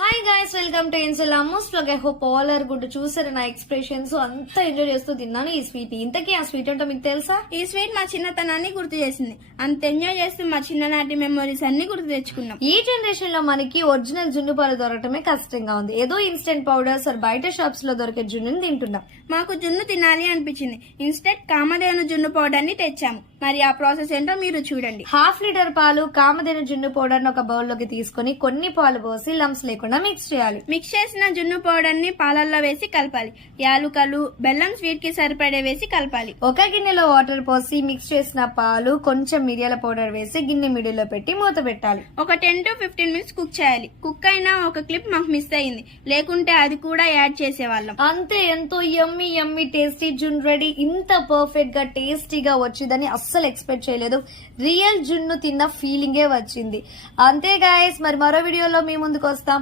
Hi guys, welcome to ఎన్సెల్ almost I hope all are good. చూసారు నా expressions, అంతా ఎంజాయ్ చేస్తూ తిన్నాను ఈ స్వీట్. ఇంతకీ ఆ స్వీట్ ఏంటో మీకు తెలుసా? ఈ స్వీట్ మా చిన్నతనాన్ని గుర్తు చేసింది. అంత ఎంజాయ్ చేస్తూ మా చిన్ననాటి మెమరీస్ అన్ని గుర్తు తెచ్చుకున్నాం. ఈ జనరేషన్ లో మనకి ఒరిజినల్ జున్ను పాలు దొరకటమే కష్టంగా ఉంది. ఏదో ఇన్స్టెంట్ పౌడర్స్ బయట షాప్స్ లో దొరికే జున్నుని తింటున్నాం. మాకు జున్ను తినాలి అనిపించింది. ఇన్స్టెంట్ కామధేను జున్ను పౌడర్ ని తెచ్చాము. మరి ఆ ప్రాసెస్ ఏంటో మీరు చూడండి. 1/2 లీటర్ పాలు, కామధేను జున్ను పౌడర్ ని ఒక బౌల్ లోకి తీసుకుని కొన్ని పాలు పోసి లంప్స్ లేకుండా మిక్స్ చేయాలి. మిక్స్ చేసిన జున్ను పౌడర్ ని పాలల్లో వేసి కలపాలి. యాలుకలు, బెల్లం స్వీట్ కి సరిపడే వేసి కలపాలి. ఒక గిన్నెలో వాటర్ పోసి మిక్స్ చేసిన పాలు, కొంచెం మిరియాల పౌడర్ వేసి గిన్నె మిడిల్ లో పెట్టి మూత పెట్టాలి. ఒక 10 to 15 మినిట్స్ కుక్ చేయాలి. కుక్ అయినా ఒక క్లిప్ మాకు మిస్ అయింది, లేకుంటే అది కూడా యాడ్ చేసేవాళ్ళం. అంతే, ఎంతో యమ్మీ యమ్మీ టేస్టీ జున్ను రెడీ. ఇంత పర్ఫెక్ట్ గా టేస్టీగా వచ్చిందని అస్సలు ఎక్స్పెక్ట్ చేయలేదు. రియల్ జున్ను తిన్న ఫీలింగే వచ్చింది. అంతే గైస్, మరి మరో వీడియోలో మీ ముందుకు వస్తాం.